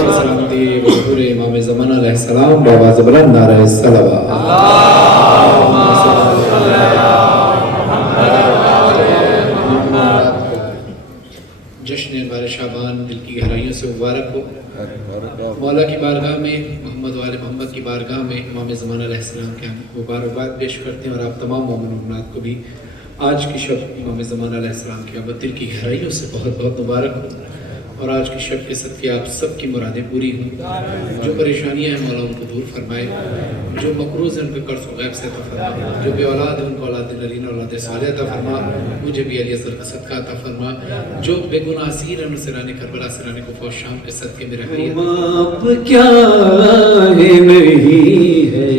و سلامتی بحضور امام زمان علیہ السلام بآواز بلند نعرہ صلوات جشن بار شعبان دل کی گہرائیوں سے مبارک ہو. مولا کی بارگاہ میں محمد وآل محمد کی بارگاہ میں امام زمان علیہ السلام کے ہم مبارکباد پیش کرتے ہیں اور آپ تمام مومن و مومنات کو بھی آج کی شب امام زمان علیہ السلام کی ابد دل کی گہرائیوں سے بہت بہت مبارک ہو اور آج کی شب کے صدقے آپ سب کی مرادیں پوری ہوں. جو پریشانیاں ہیں مولا ان کو دور فرمائے, جو مقروض ہیں ان کے قرض و غیب سے عطا فرما, جو بے اولاد ہیں ان کو اولاد نرین اولاد صالح عطا فرما, مجھے بھی علی اصغر کا صدقہ عطا فرما, جو بے گناہ اسیر ہیں ان سران کربلا سران کفر شام کے صدقے میں رہی اب کیا ہے نہیں ہے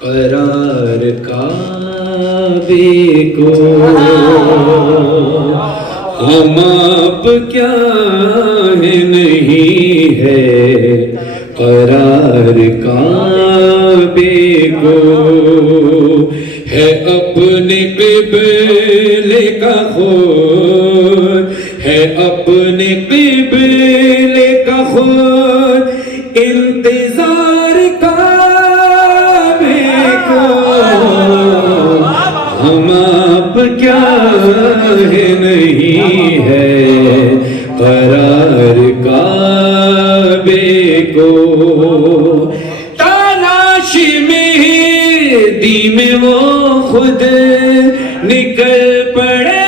قرار کعبے کو, ہم اب کیا ہے نہیں ہے قرار کعبے کو, ہے اپنے قبلے کا خود, ہے اپنے قبلے کا خود انتظار کعبے کو, ہم اب کیا ہے نہیں ہے قرار کعبے کو. تلاشی مہدی میں وہ خود نکل پڑے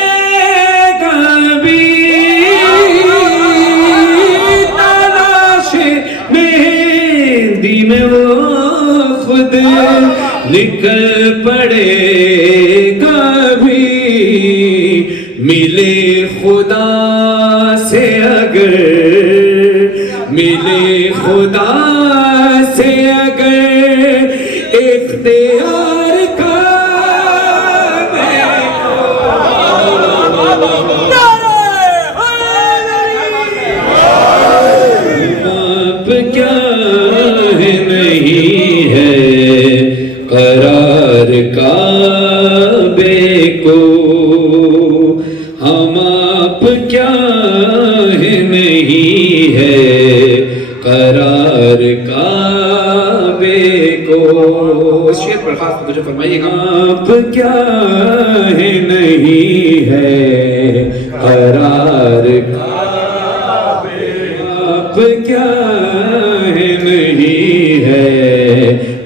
گا بھی, تلاشی مہدی میں وہ خود نکل پڑے گا بھی, ملے خدا سے اگر, ملے خدا سے اگر اختیار کا اب کیا ہے نہیں ہے قرار کعبے کو, ہم اب کیا ہے نہیں ہے قرار کعبے کو. شیر پر خاص مجھے فرمائیے گا. اب کیا ہے نہیں ہے قرار کعبے, اب کیا ہے نہیں ہے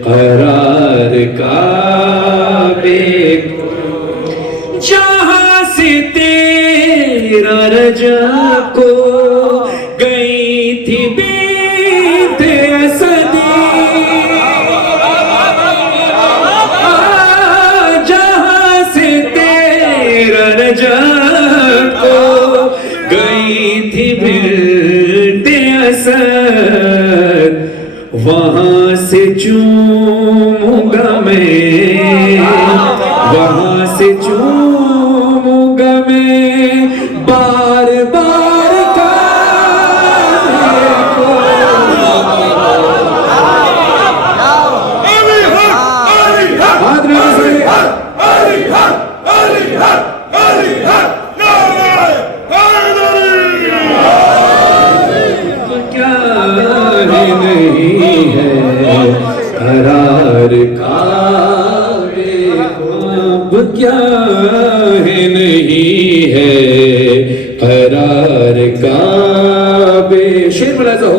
قرار کعبے کو. جہاں سے تیرا رجب کو گئی تھی بیت اسدی, جہاں سے تیرا رجب کو گئی تھی بیت اسد, وہاں سے چوموں گا میں, وہاں سے چوموں گا میں بار بار کعبے کو. ہاتھ میں کیا ہے نہیں ہے قرار کعبے کو, اب کیا ہے نہیں ہے قرار کعبے. شیر ملاحظہ ہو,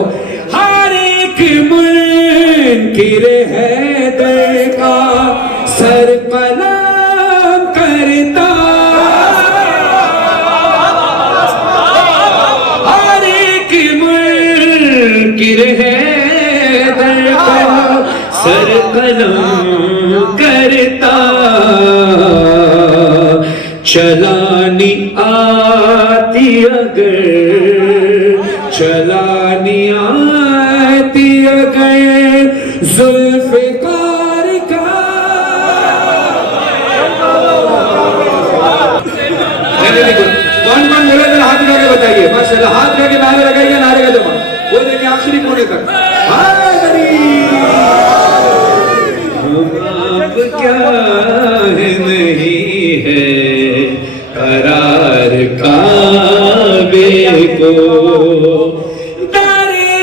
ہر ایک منکر حیدر کا سر قلم کرتا, ہر ایک منکر حیدر کا سر قلم کرتا, چلانی آتی اگر, چلانی آتی اگر ذوالفقار کا. کون کون میرے دل ہاتھ لگا کے بتائیے, ماشاء اللہ ہاتھ لگا کے نعرے لگائیے, نعرے کا جمع وہ دیکھیں آخری کونے تک. اب کیا ہے نہیں ہے قرار کعبے کو, دارے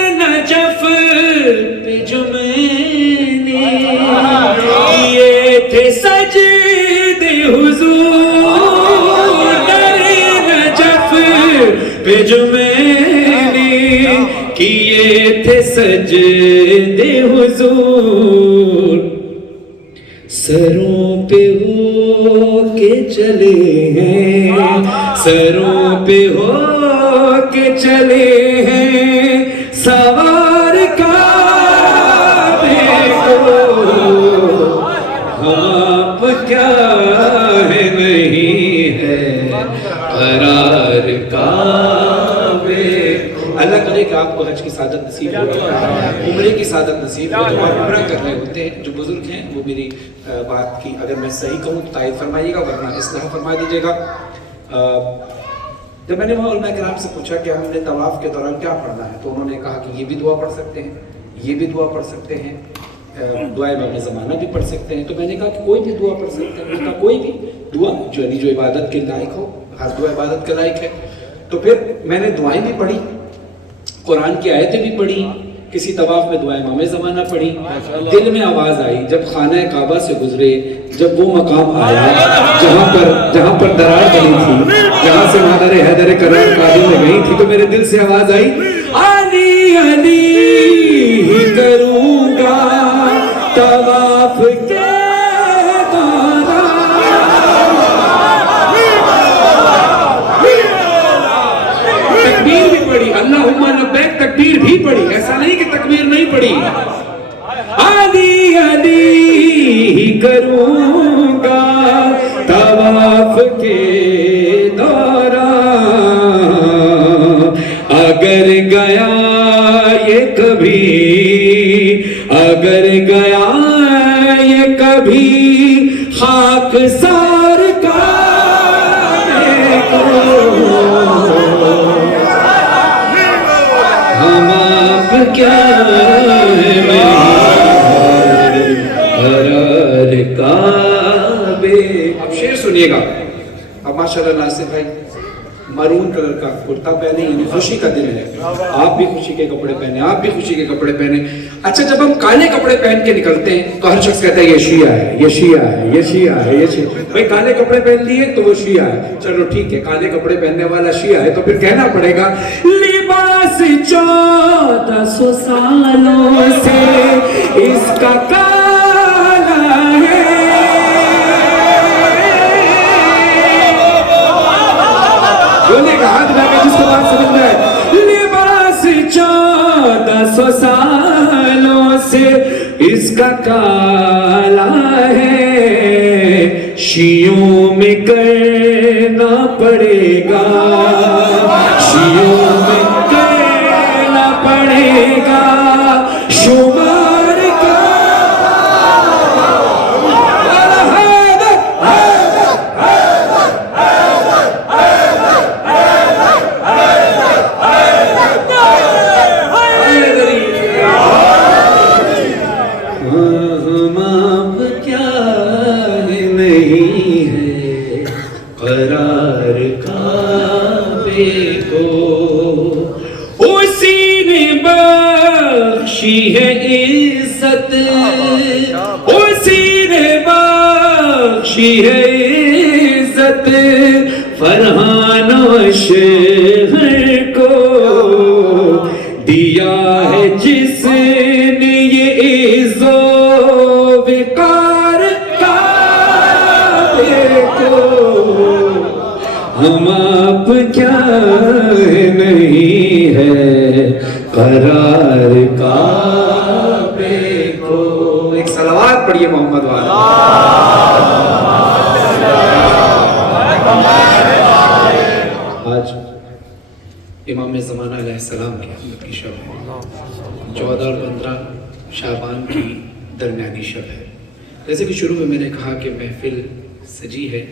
جو میں نے کیے تھے سجدے حضور، سروں پہ ہو کے چلے ہیں، سروں پہ ہو کے چلے ہیں، سوار کعبے کو، آپ کیا ہے نہیں ہے قرار کعبے۔ اللہ کرے کہ آپ کو حج کی سعادت نصیب ہو، عمرے کی سعادت نصیب ہو۔ جو آپ عمرہ کر رہے ہوتے ہیں، جو بزرگ ہیں، وہ میری بات کی اگر میں صحیح کہوں تو تائید فرمائیے گا، ورنہ اصلاح فرما دیجیے گا۔ جب میں نے وہاں علماء کرام سے پوچھا کہ ہم نے طواف کے دوران کیا پڑھنا ہے، تو انہوں نے کہا کہ یہ بھی دعا پڑھ سکتے ہیں، یہ بھی دعا پڑھ سکتے ہیں، دعائے امام زمانہ بھی پڑھ سکتے ہیں۔ تو میں نے کہا کہ کوئی بھی دعا پڑھ سکتے ہیں، میں نے کہا کوئی بھی دعا جو عبادت کے لائق ہو، ہر دعا عبادت کے لائق ہے۔ تو پھر میں نے دعائیں بھی پڑھی، قرآن کی آیتیں بھی پڑھی، کسی طواف میں دعائیں امام زمانہ پڑھی۔ دل میں آواز آئی جب خانہ کعبہ سے گزرے، جب وہ مقام آیا جہاں پر درار بنی تھی، جہاں سے مادر حیدر کرار قادم میں گئی تھی، تو میرے دل سے آواز آئی علی علی ہی کروں گا طواف کے تکبیر بھی پڑھی، اللہم لبیک تکبیر بھی پڑھی، ایسا نہیں کہ تکبیر نہیں پڑھی۔ علی علی کروں گا طواف کے دوران، اگر گیا یہ کبھی، اگر گیا یہ کبھی خاک سار کا ہم آپ کیا قرار کعبے۔ اب شعر سنیے گا۔ اب ماشاءاللہ ناصر بھائی مرون کلر کا کرتا پہنے، یعنی خوشی کا دن ہے، آپ بھی خوشی کے کپڑے پہنے، آپ بھی خوشی کے کپڑے پہنے۔ اچھا جب ہم کالے کپڑے پہن کے نکلتے ہیں تو ہر شخص کہتا ہے یہ شیعہ ہے، یہ شیعہ ہے، یہ شیعہ ہے، یہ شیعہ۔ بھائی کالے کپڑے پہن لیے تو وہ شیعہ ہے، چلو ٹھیک ہے، کالے کپڑے پہننے والا شیعہ ہے، تو پھر کہنا پڑے گا لباس 1400 سالوں سے اس کا کالا ہے، بولے گا ہاتھ لگا جس کو بات سمجھ میں آئے۔ لباس 1400 سالوں سے اس کا کالا ہے، شیعوں میں کرنا پڑے گا، شیعوں میں کرنا پڑے گا شمار کا۔ قرار کعبے کو اسی نے بخشی ہے عزت، اسی نے بخشی ہے عزت فرحان و شہر کو، دیا ہے جس نے یہ عز و وقار کعبے کو، ہم آپ کیا نہیں ہے قرار کعبے کو۔ ایک صلوات پڑھیے محمد والا۔ آج امام زمانہ علیہ السلام کی آمد کی شب ہے، 14 اور 15 شعبان کی درمیانی شب ہے۔ جیسے کہ شروع میں نے کہا کہ محفل سجی ہے،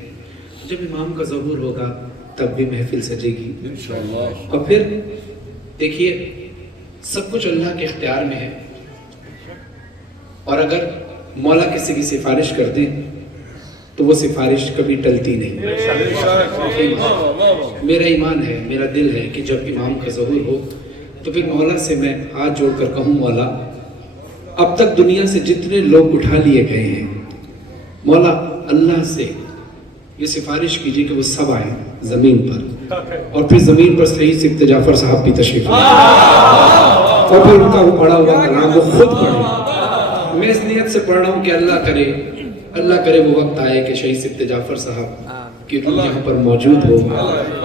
جب امام کا ظہور ہوگا تب بھی محفل سجے گی انشاءاللہ۔ اور پھر دیکھیے سب کچھ اللہ کے اختیار میں ہے، اور اگر مولا کسی کی سفارش کر دیں تو وہ سفارش کبھی ٹلتی نہیں۔ میرا ایمان ہے، میرا دل ہے کہ جب امام کا ظہور ہو تو پھر مولا سے میں ہاتھ جوڑ کر کہوں مولا اب تک دنیا سے جتنے لوگ اٹھا لیے گئے ہیں، مولا اللہ سے یہ سفارش کیجیے کہ وہ سب آئیں زمین پر، اور پھر زمین پر سید سبت جعفر صاحب کی تشریف لائے اور پھر ان کا وہ پڑھا ہوا کلام وہ خود پڑھے. میں اس نیت سے پڑھ رہا ہوں کہ اللہ کرے وہ وقت آئے کہ شہید سبت جعفر صاحب کی روح یہاں پر موجود ہو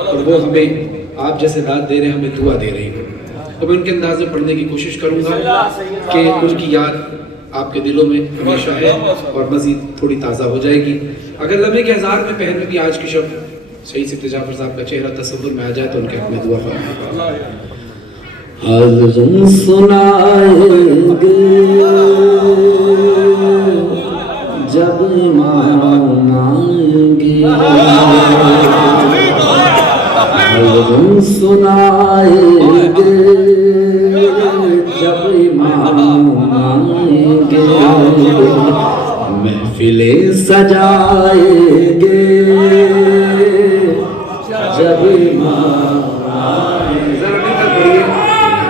اور وہ ہمیں آپ جیسے داد دے رہے ہیں ہمیں دعا دے رہی ہو. اور میں ان کے انداز میں پڑھنے کی کوشش کروں گا کہ ان کی یاد آپ کے دلوں میں ہمیشہ ہے اور مزید تھوڑی تازہ ہو جائے گی. اگر لمحے کے ہزار میں پہن میں بھی آج کی شب شہید سبت جعفر صاحب کا چہرہ تصور میں آ جائے تو ان کے حق میں دعا فرمائیں. حال غم سنائیں گے جب ایمان آئیں گے, حال غم سنائیں گے جب ایمان آئیں گے, محفلیں سجائیں گے جب ایمان آئیں گے,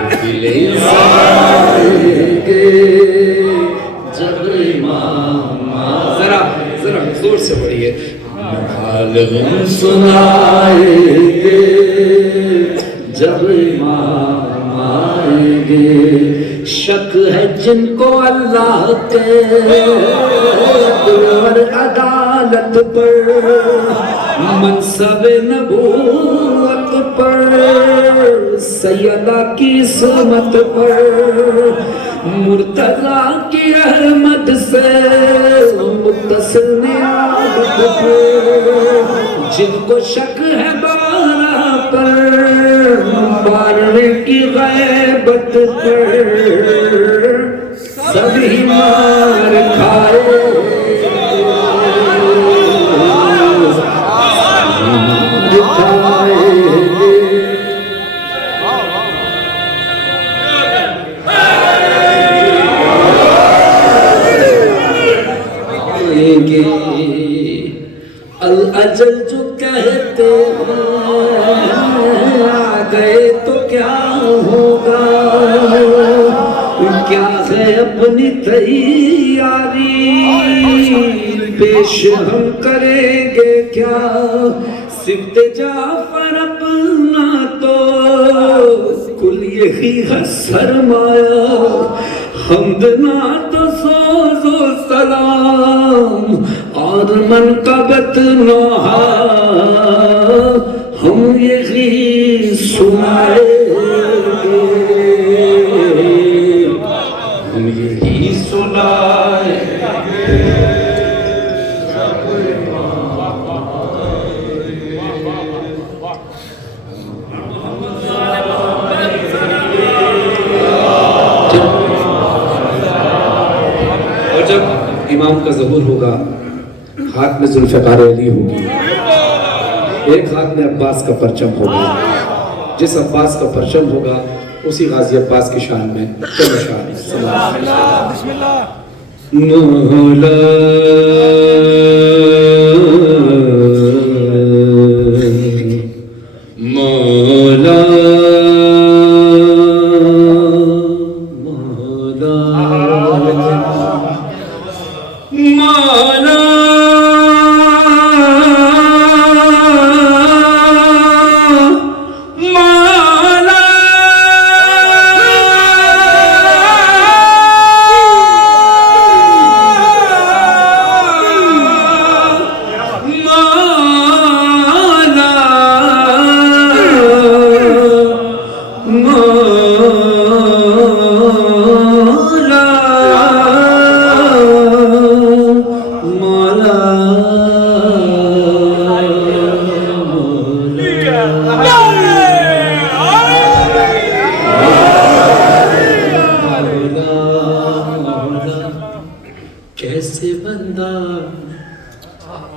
محفلیں سجائیں گے جب ایمان آئیں گے. ذرا زور سے پڑھیے. حال غم سنائیں گے جب ایمان آئیں گے, شک ہے جن کو اللہ کے اور عدالت پر, منصب نبوت پر, سیدہ کی عصمت پر, مرتضیٰ کی احمد سے متصل نیابت پر, جن کو شک ہے بارہ پر, بارے کی غیبت پر, سبھی مار کھائے الاجل جو کہتے ہیں آ گئے تو کیا ہوگا, کیا ہے اپنی تیاری پیش ہم کریں گے کیا, سبت جعفر اپنا تو کل یہی ہے سرمایہ, حمد نعت و سوز و سلام اور منقبت نوحہ ہم یہی سنائیں گے, ہم یہی سنائیں گے. امام کا ظہور ہوگا, ہاتھ میں ذوالفقار علی ہوگی, ایک ہاتھ میں عباس کا پرچم ہوگا, جس عباس کا پرچم ہوگا اسی غازی عباس کی شان میں چلو شان مولا مولا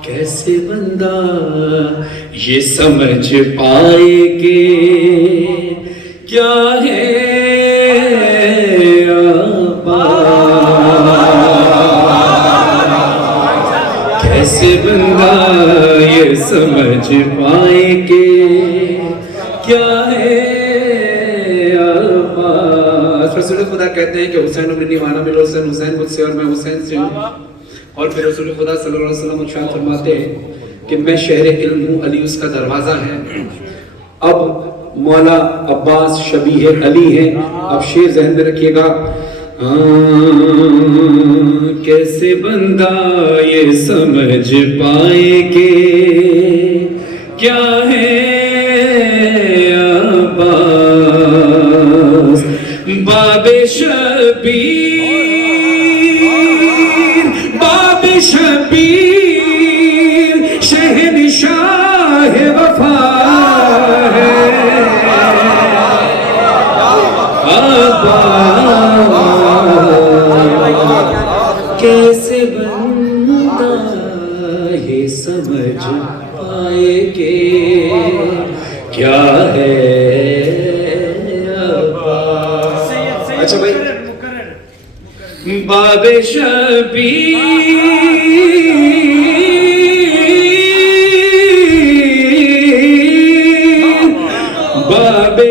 کیسے بندہ یہ سمجھ پائے کہ کیا ہے آبا, کیسے بندہ یہ سمجھ پائے کہ کیا ہے آبا. رسول خدا کہتے ہیں کہ حسین ابن وانا مل حسین, حسین مجھ سے اور میں حسین سے ہوں. اور پھر رسول خدا صلی اللہ علیہ وسلم ارشاد فرماتے ہیں کہ میں شہر علم ہوں, علی اس کا دروازہ ہے, اب مولا عباس شبیہ علی ہیں. اب شعر ذہن میں رکھیے گا. کیسے بندہ یہ سمجھ پائے کہ کیا ہے عباس باب شبیر شہنشاہ وفا ہے کیسے بندہ یہ سمجھ پائے کہ کیا ہے عباس. اچھا بھائی باب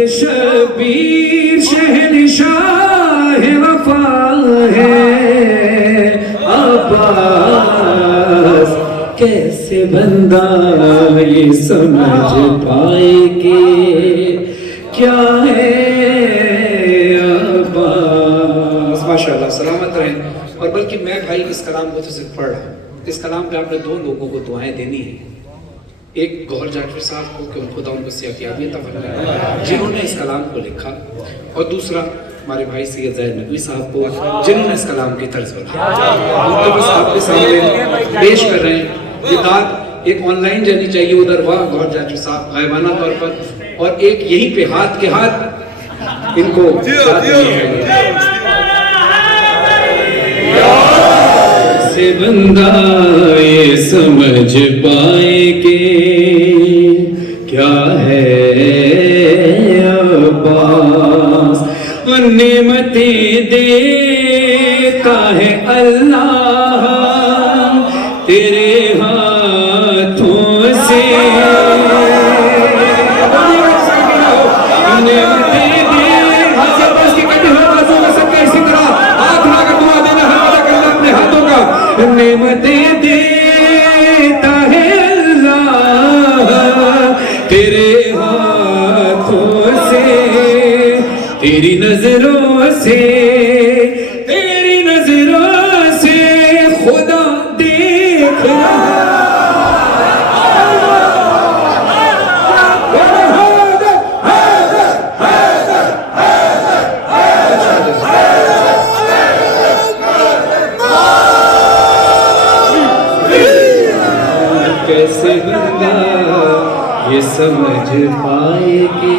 شبیر شہنشاہ وفا ہے عباس. کیسے بندہ یہ سمجھ پائے کہ کیا ہے عباس. ماشاءاللہ سلامت رہیں. اور بلکہ میں بھائی اس کلام کو تو صرف پڑھ رہا ہوں. اس کلام پہ آپ نے دو لوگوں کو دعائیں دینی ہیں. ایک گوہر جعفری صاحب کو کہ خدا ان کو صحتیابی عطا فرمائے جنہوں نے اس کلام کو لکھا, اور دوسرا ہمارے بھائی سید زاہد ندوی صاحب کو جنہوں نے اس کلام کی طرز بنائی. ان کو بس آپ کے سامنے پیش کر رہے ہیں. یہ داد ایک آن لائن جانی چاہیے ادھر واہ گوہر جعفری صاحب غائبانہ طور پر, اور ایک یہیں پہ ہاتھ کے ہاتھ ان کو سے بندہ یہ سمجھ پائے کہ کیا ہے عباس. نعمتیں دیتا ہے اللہ تیرے ہاتھوں سے, نعمتیں دے ہاتھ عباس کی کٹے ہوئے بازوں میں سب کا اسی طرح ہاتھ اٹھا کر دعا دینا ہے ادا کرنا اپنے ہاتھوں کا. نعمتیں دیتا ہے اللہ تیرے ہاتھوں سے, تیری نظروں سے خدا دیکھ رہا. کیسے بندہ یہ سمجھ پائے کہ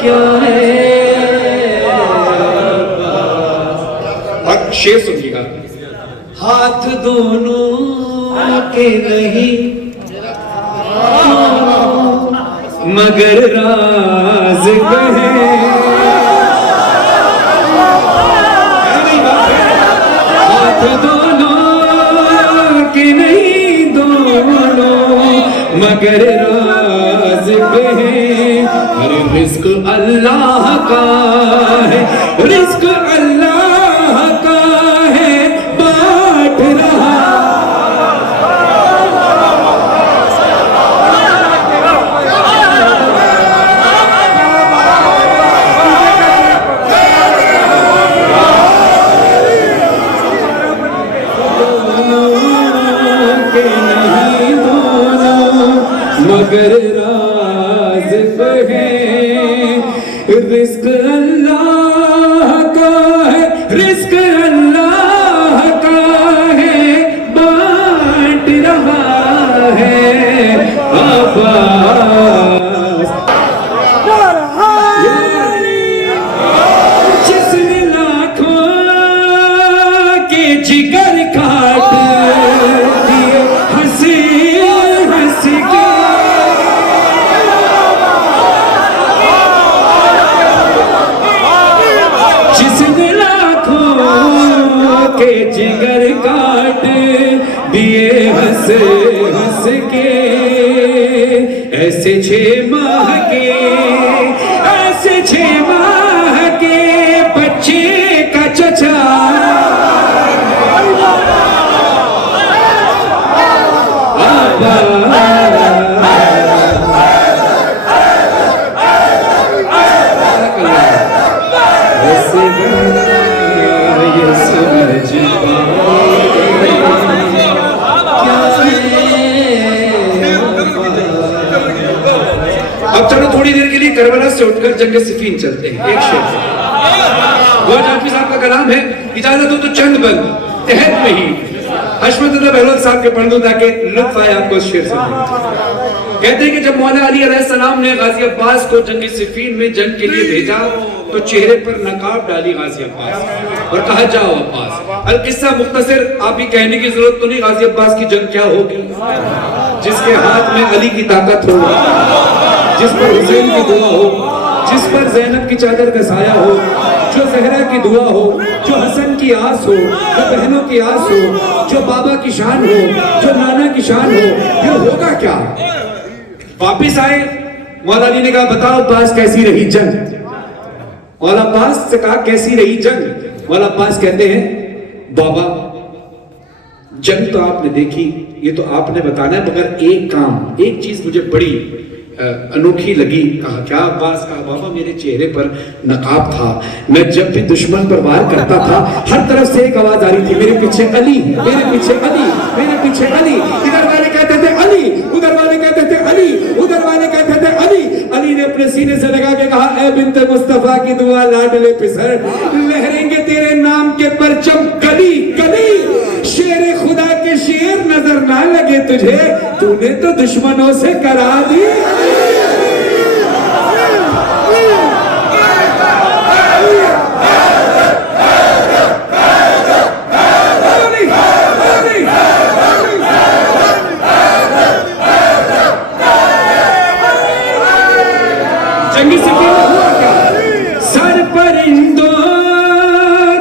کیا ہے عباس. اور شعر سنیے گا. ہاتھ دونوں کے نہیں مگر راز کہیں, ہاتھ دونوں کے نہیں دونوں مگر راز کہیں. ارے رزق اللہ کا ہے, رزق اللہ کا ہے بانٹ رہا. مگر راز ہے رزق اللہ کا ہے, رزق اللہ کا ہے بانٹ رہا ہے عباس. جس نے لاکھوں کے جگر کاٹ دیے ہنس ہنس کے, جگر کاٹ دیے ہنس ہنس کے, ایسے 6 ماہ کے, ایسے 6 ماہ کے بچے کا چچا جنگ صفین چلتے ہیں ایک شعر سے. گوہر جعفری صاحب کا کلام ہے, اجازت ہو تو چند بند تحت میں ہی حشمت اللہ بہلول صاحب کے پڑھ دوں تاکہ لطف آئے آپ کو اس شعر سے. کہتے ہیں کہ جب مولا علی علیہ السلام نے غازی عباس کو جنگ صفین میں جنگ کے لیے بھیجا تو چہرے پر نقاب ڈالی غازی عباس اور کہا جاؤ عباس. القصہ مختصر, آپ کی کہنے کی ضرورت تو نہیں. غازی عباس کی جنگ کیا ہوگی؟ جس کے ہاتھ میں علی کی طاقت ہو, جس پر حسین کی دعا ہو, جس پر زینب کی چادر کا سایہ ہو, جو زہرا کی دعا ہو, جو حسن کی آس ہو, جو بہنوں کی آس ہو, جو بابا کی شان ہو, جو نانا کی شان ہو. یہ ہوگا کیا؟ واپس آئے, مولا علی نے کہا بتاؤ عباس کیسی رہی جنگ. مولا عباس سے کہا کیسی رہی جنگ. مولا عباس کہتے ہیں بابا جنگ تو آپ نے دیکھی, یہ تو آپ نے بتانا ہے, مگر ایک کام, ایک چیز مجھے بڑی انوکھی لگی. کہا کیا عباس؟ کہا بابا میرے چہرے پر نقاب تھا, میں جب بھی دشمن پر وار کرتا تھا ہر طرف سے ایک آواز آ رہی تھی, میرے پیچھے علی, میرے پیچھے علی, میرے پیچھے علی. ادھر والے کہتے تھے علی, ادھر والے کہتے تھے علی, ادھر والے کہتے تھے علی. علی نے اپنے سینے سے لگا کے کہا اے بنت مصطفیٰ کی دعا لاڈلے پسر, لہریں گے تیرے نام کے پرچم گلی گلی. شیر خدا کے شیر نظر نہ لگے تجھے, تو نے تو دشمنوں سے کرا دی. جنگی صفین میں ہوا کیا؟ سر پرندوں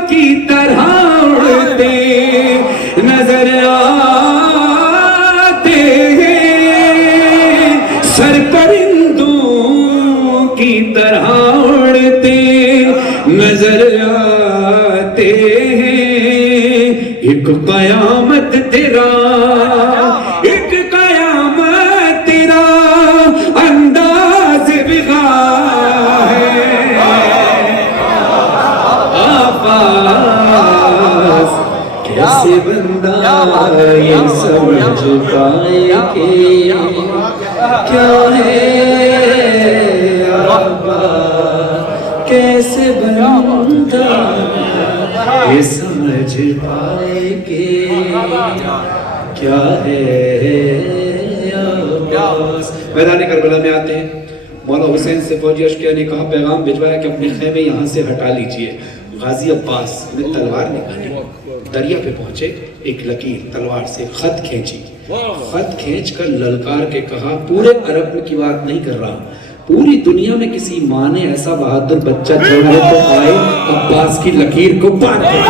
کی طرح اڑتے نظر آتے ہیں, سر پرندوں کی طرح اڑتے نظر آتے ہیں. ایک قیامت تیرا, ایک قیامت تیرا انداز بغا ہے. عباس کیسے بندہ یہ سمجھ پائے کہ کیا ہے عباس, کیسے بندہ یہ سمجھ پائے کہ کیا ہے عباس. میدان کربلا میں آتے ہیں, مولا حسین سے فوجی اشقیاء نے کہا پیغام بھجوایا کہ اپنے خیمے یہاں سے ہٹا لیجئے. غازی عباس نے تلوار نکالی, دریا پہ پہنچے, ایک لکیر تلوار سے خط کھینچی, خط کھینچ کر للکار کے کہا پورے عرب کی بات نہیں کر رہا, پوری دنیا میں کسی ماں نے ایسا بہادر بچہ چھوڑنے تو آئے عباس کی لکیر کو پار کر دیا.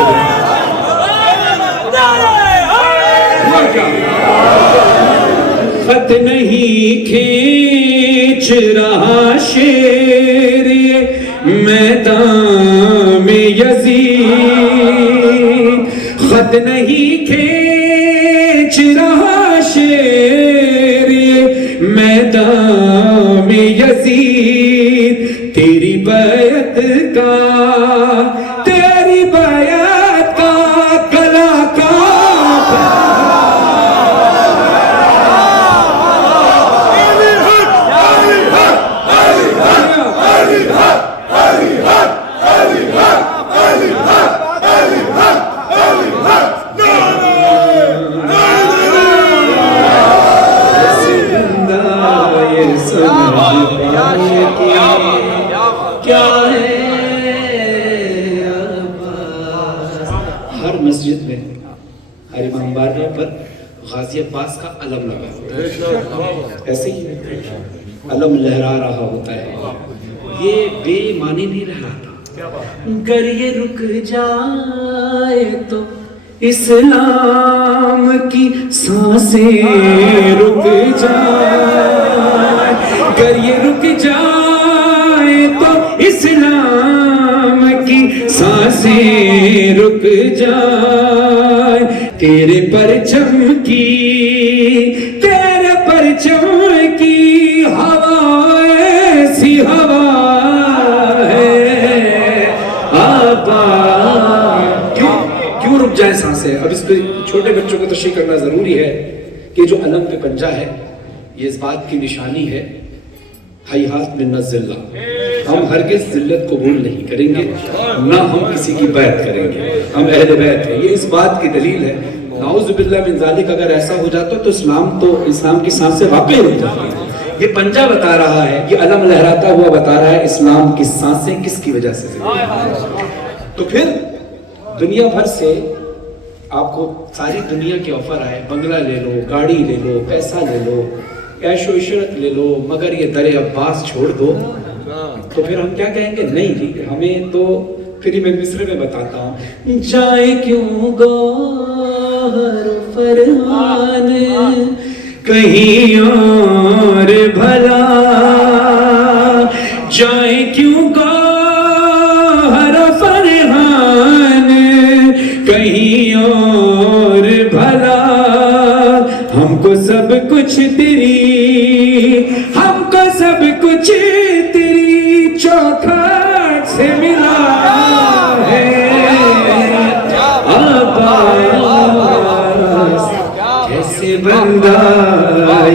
خط نہیں کھینچ رہا شیر یہ میدان میں یزید, خط نہیں کھینچ رہا شیر یہ میدان میں یزید. تیری بیعت کا, تیری بیعت کا کلا کا مسجد میں ہر امام باردار پر غازی عباس کا علم لگا ہوتا ہے, ایسے ہی علم لہرا رہا ہوتا ہے. یہ بے معنی نہیں رہ رہا تھا. گر یہ رک جائے تو اسلام کی سانسیں رک جائے, گر یہ رک جائے تو اسلام کی سانسیں رک جائے. تیرے پرچم کی, تیرے پرچم کی ہوا ایسی ہوا ہے آبا. کیوں رک جائے سانسیں؟ اب اس پہ چھوٹے بچوں کو تشریح کرنا ضروری ہے کہ جو علم پہ پنجہ ہے یہ اس بات کی نشانی ہے ہیہات من الذلہ, ہم ہرگز ذلت قبول نہیں کریں گے، نہ ہم کسی کی بیعت کریں گے، ہم اہل بیعت ہیں۔ یہ اس بات کی دلیل ہے، نعوذ باللہ من ذالک اگر ایسا ہو جاتا تو اسلام کی سانسیں واقعی رک جاتی ہیں۔ یہ پنجہ بتا رہا ہے، یہ علم لہراتا ہوا بتا رہا ہے اسلام کی سانسیں کس کی وجہ سے تو پھر دنیا بھر سے آپ کو ساری دنیا کے آفر آئے، بنگلہ لے لو، گاڑی لے لو، پیسہ لے لو، عیش و عشرت لے لو، مگر یہ در عباس چھوڑ دو، تو پھر ہم کیا کہیں گے؟ نہیں جی، ہمیں تو پھر میں مصرے میں بتاتا ہوں، جائے کیوں گوہر فرحان کہیں اور بھلا، جائے کیوں گوہر فرحان کہیں اور بھلا، ہم کو سب کچھ تیری، ہم کو سب کچھ تیری چوکھٹ سے ملا ہے، کیسے بندہ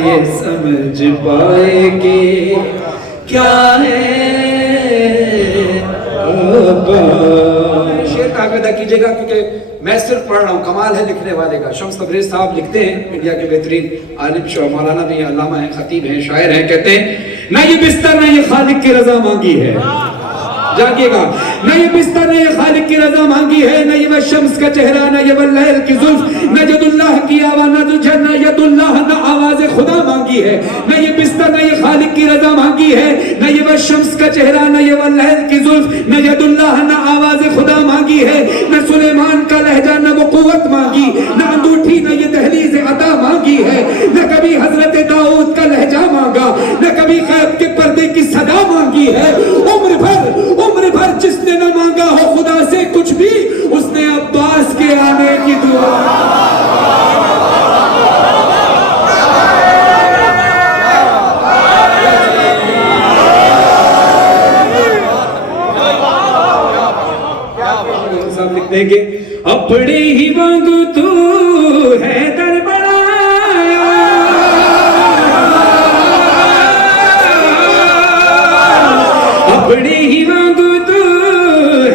یہ سمجھ پائے کہ کیا ہے شعر کا ادا کیجئے گا، کیونکہ میں صرف پڑھ رہا ہوں، کمال ہے لکھنے والے کا۔ شمس تبریز صاحب لکھتے ہیں، انڈیا کے بہترین عالم شو مولانا بھی ہیں، علامہ ہیں، خطیب ہیں، شاعر ہیں، کہتے ہیں نہ یہ بستر نہ یہ خالق کی رضا مانگی ہے، جاگیے گا، نہ یہ بستر نہ یہ خالق کی رضا مانگی ہے، نہ یہ شمس کا چہرہ نہ یہ واللیل کی زلف، نہ ید اللہ کی آواز نہ ید اللہ نہ آواز خدا مانگی ہے، نہ یہ بستر نہ یہ خالق کی رضا مانگی ہے، نہ یہ شمس کا چہرہ نہ یہ واللیل کی زلف، نہ ید اللہ نہ آواز خدا مانگی ہے، نہ سلیمان کا لہجہ نہ وہ قوت مانگی، نہ انگوٹھی نہ یہ دہلیز عطا مانگی ہے، نہ کبھی حضرت داؤد کا لہجہ مانگا، نہ کبھی غیب کے پردے کی صدا مانگی ہے، عمر بھر جس نے نہ مانگا ہو خدا سے کچھ بھی، اس نے عباس کے آنے کی دعا۔ صاحب لکھتے ہیں کہ اپنے ہی وانگو تو ہے در بڑایا، اپنے ہی وانگو تو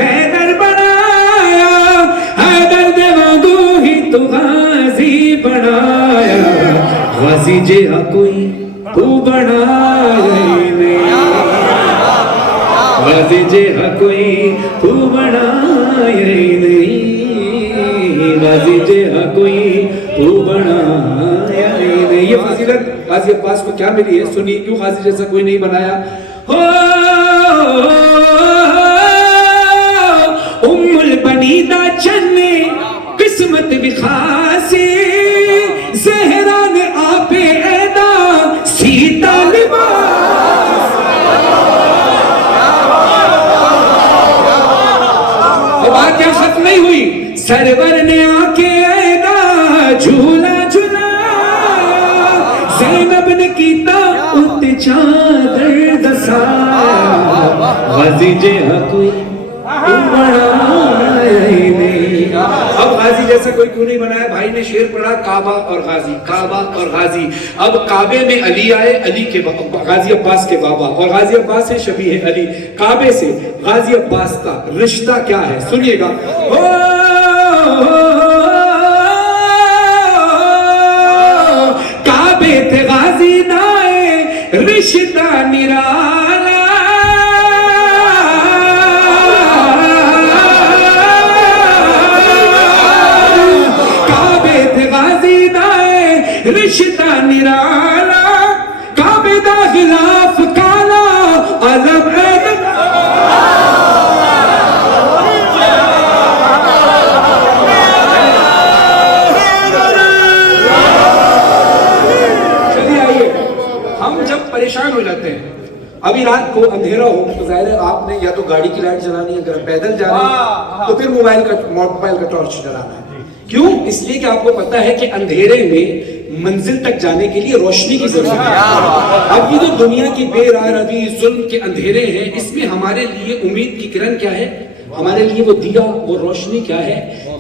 ہے در بڑایا، ہے درد وانگو ہی تو غازی بڑھایا، غازی جہاں کوئی تو بڑھایا نہیں، غازی جہاں کوئی تو بڑھایا نہیں، غازی جہاں کوئی تو بڑھایا نہیں۔ یہ فضیلت غازی عباس کو کیا ملی ہے؟ سنی کیوں غازی جیسا کوئی نہیں بنایا؟ ام البنیدہ چنے قسمت بھی خاصی، زہران آپ ایدا سیتا لباس، بات کیا ختم نہیں ہوئی، سرور نے آکے ایدا جھولا جھولایا، زینب نے کیتا ات چادر دسایا، غازی جہاں کوئی بڑھایا ہی نہیں۔ اب غازی جیسا کوئی کیوں نہیں بنایا؟ بھائی نے شعر پڑھا کعبہ اور غازی، کعبہ اور غازی، اب کعبے میں علی آئے، علی کے غازی عباس کے بابا، اور غازی عباس سے شبیہ علی، کعبے سے غازی عباس کا رشتہ کیا ہے؟ سنیے گا، کعبے تھے غازی نائے رشتہ نرالا، رشتہ نرالا، کعبے دا خلاف کالا علم ایدن۔ چلیے آئیے، ہم جب پریشان ہو جاتے ہیں، ابھی رات کو اندھیرا ہو تو ظاہر ہے آپ نے یا تو گاڑی کی لائٹ جلانی ہے، اگر پیدل جا رہے ہیں تو پھر موبائل کا ٹارچ جلانا ہے۔ کیوں؟ اس لیے کہ آپ کو پتا ہے کہ اندھیرے میں منزل تک جانے کے لیے روشنی کی ضرورت ہے۔ اب یہ جو دنیا کی بے راہ روی، ظلم کے اندھیرے ہیں، اس میں ہمارے لیے امید کی کرن کیا ہے؟ ہمارے لیے وہ دیا، وہ روشنی کیا ہے؟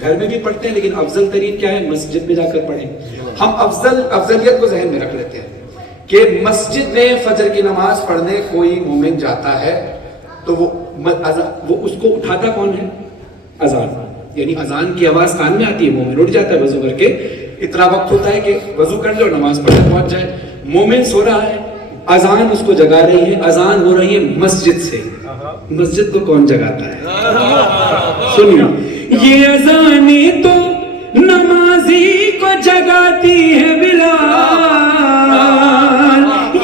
گھر میں بھی پڑھتے ہیں لیکن افضل ترین کیا ہے؟ مسجد میں جا کر پڑھیں. ہم افضلیت کو ذہن میں رکھ لیتے ہیں کہ مسجد میں فجر کی نماز پڑھنے کوئی مومن جاتا ہے تو وہ اس کو اٹھاتا کون ہے؟ اذان. یعنی اذان کی آواز کان میں آتی ہے, مومن اٹھ جاتا ہے وضو کر کے, اتنا وقت ہوتا ہے کہ وضو کر لے اور نماز پڑھنے پہنچ جائے. مومن سو رہا ہے, اذان اس کو جگا رہی ہے, اذان ہو رہی ہے مسجد سے. مسجد کو کون جگاتا ہے؟ سنیے, یہ اذانیں تو نمازی کو جگاتی ہے بلال,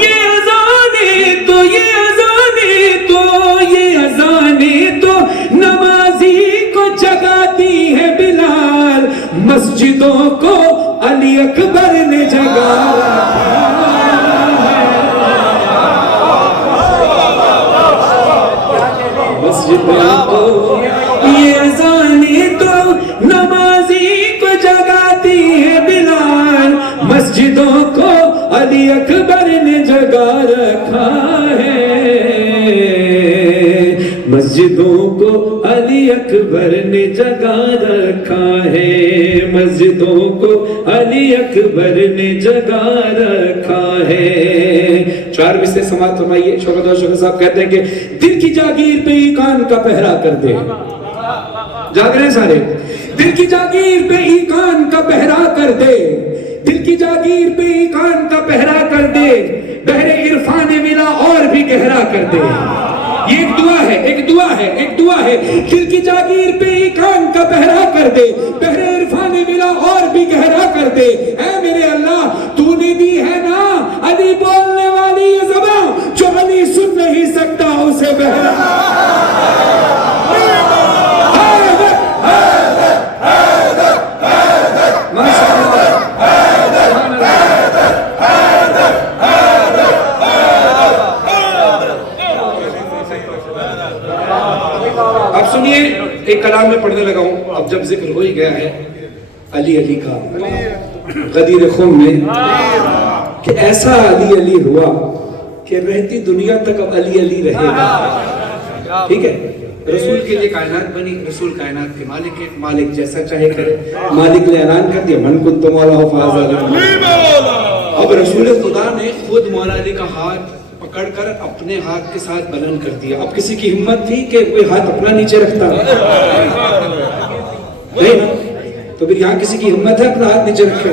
یہ اذانیں تو نمازی کو جگاتی ہے بلال, مسجدوں کو علی اکبر نے جگایا. مسجدوں کو یہ اذانیں تو نمازی کو جگاتی ہے بلال, مسجدوں کو علی اکبر نے جگا رکھا ہے, مسجدوں کو علی اکبر نے جگا رکھا ہے, مسجدوں کو علی اکبر نے جگا رکھا ہے. 4 مصرے سماعت فرمائیے. شوکت صاحب کہتے ہیں کہ دل کی جاگیر پہ ایقان کا پہرا کر دے. جاگ رہے ہیں سارے؟ دل کی جاگیر پہ ایقان کا پہرا کر دے, دل کی جاگیر پہ ایقان کا پہرا کر دے, بحر عرفان ملا اور بھی گہرا کر دے. یہ ایک دعا ہے, ایک دعا ہے, ایک دعا ہے. دل کی جاگیر پہ ایقان کا پہرا کر دے, بحر عرفان ملا اور بھی گہرا کر دے. اے میرے اللہ, تو نے دی ہے نا علی بولنے والی یہ زبان, جو علی سن نہیں سکتا اسے بہرا. اب سنیے, ایک کلام میں پڑھنے لگا ہوں. اب جب ذکر ہو ہی گیا ہے علی علی کا, غدیر خم میں کہ ایسا علی علی ہوا کہ رہتی دنیا تک اب علی علی رہے گا. ٹھیک ہے, رسول کے لیے کائنات بنی, رسول کائنات کے مالک ہے, مالک جیسا چاہے کرے. مالک نے اعلان کر دیا من کنت مولا فاز علی. اب رسول خدا نے خود مولا علی کا ہاتھ پکڑ کر اپنے ہاتھ کے ساتھ بلند کر دیا. اب کسی کی ہمت تھی کہ کوئی ہاتھ اپنا نیچے رکھتا؟ نہیں. تو پھر یہاں کسی کی ہمت ہے اپنا ہاتھ نیچے رکھے؟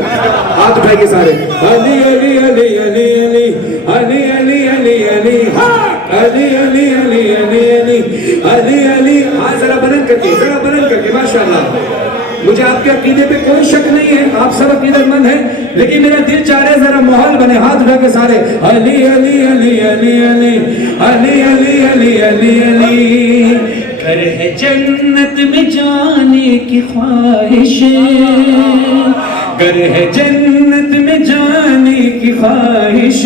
ہاتھ اٹھائے کے سارے علی علی علی علی علی علی علی علی علی علی علی علی علی علی علی. ہاتھ ذرا بلند کر کے, ذرا بلند کر کے. ماشاءاللہ, مجھے آپ کے عقیدے پہ کوئی شک نہیں ہے, آپ سب عقیدت مند ہیں, لیکن میرا دل چاہ رہا ہے ذرا ماحول بنے. ہاتھ اٹھا کے سارے علی علی علی علی علی علی علی علی علی علی. گر ہے جنت میں جانے کی خواہش, گر ہے جنت میں جانے کی خواہش,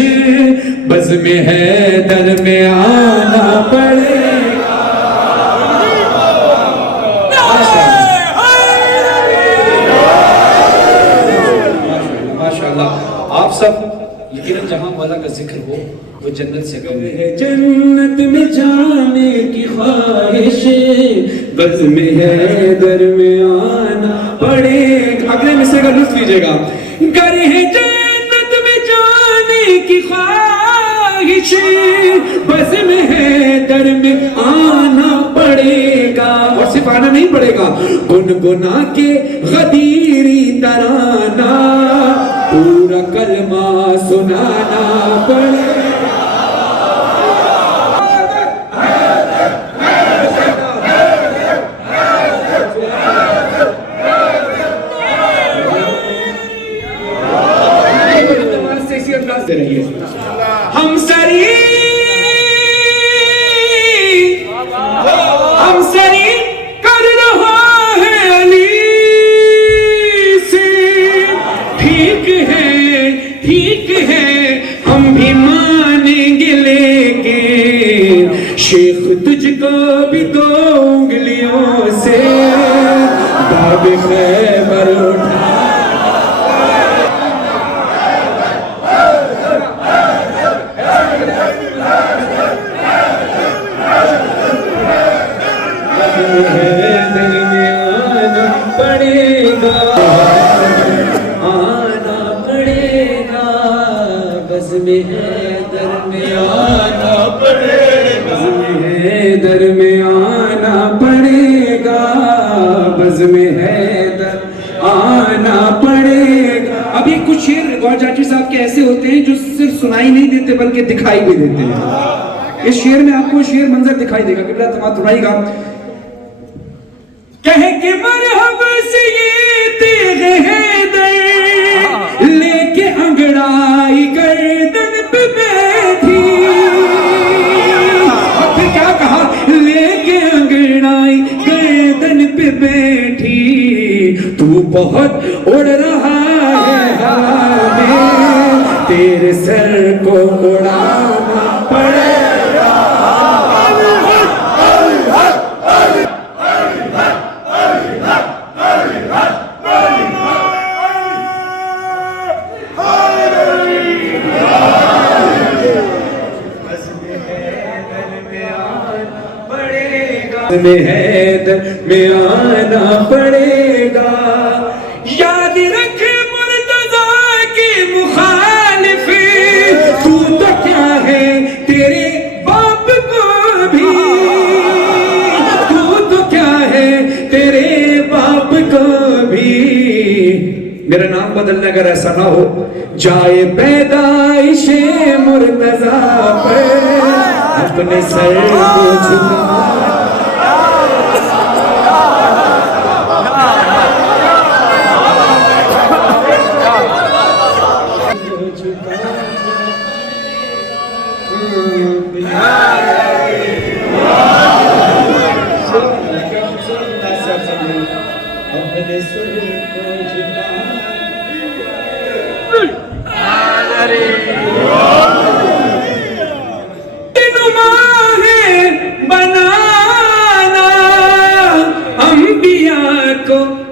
بزم حیدر میں آنا پڑے. آپ سب یقیناً جہاں مولا کا ذکر ہو وہ جنت سے کم ہے. جنت میں جانے کی خواہش, بزم حیدر میں آنا پڑے. اگلے مصرے کا لطف لیجیے گا. گر ہے جنت میں جانے کی خواہش, بزم حیدر میں آنا پڑے گا. اور صرف آنا نہیں پڑے گا, گنگنا کے غدیری ترانہ پورا کلمہ سنانا پڑے. ہم سری کر رہا ہے علی سے, ٹھیک ہے ہم بھی مانیں گے, لیکن شیخ تجھ کو بھی 2 انگلیوں سے باب خیبر اٹھا. پڑے گا آنا پڑے گا بزم حیدر میں آنا پڑے گا بزم حیدر میں آنا پڑے گا بزم حیدر آنا پڑے گا. ابھی کچھ شعر غور جاٹوی صاحب کے ایسے ہوتے ہیں جو صرف سنائی نہیں دیتے بلکہ دکھائی بھی دیتے ہیں. اس شعر میں آپ کو شعر منظر دکھائی دے گا. قبلہ تمام دہرائے گا. کہہ کے مرحبا سے یہ تیغ حیدر لے کے انگڑائی گردن پہ بیٹھی. اور پھر کیا کہا؟ لے کے انگڑائی گردن پہ بیٹھی. تو بہت اڑ رہا ہے ہوا میں تیرے سر کو اڑانا پڑے گا. میں حیدر میں آنا پڑے گا. یاد رکھ مرتضیٰ کے مخالف تو کیا ہے تیرے باپ کو بھی. تو کیا ہے تیرے باپ کو بھی. میرا نام بدلنا اگر ایسا نہ ہو جائے پیدائش مرتضیٰ پر اپنے سر کو جھکا.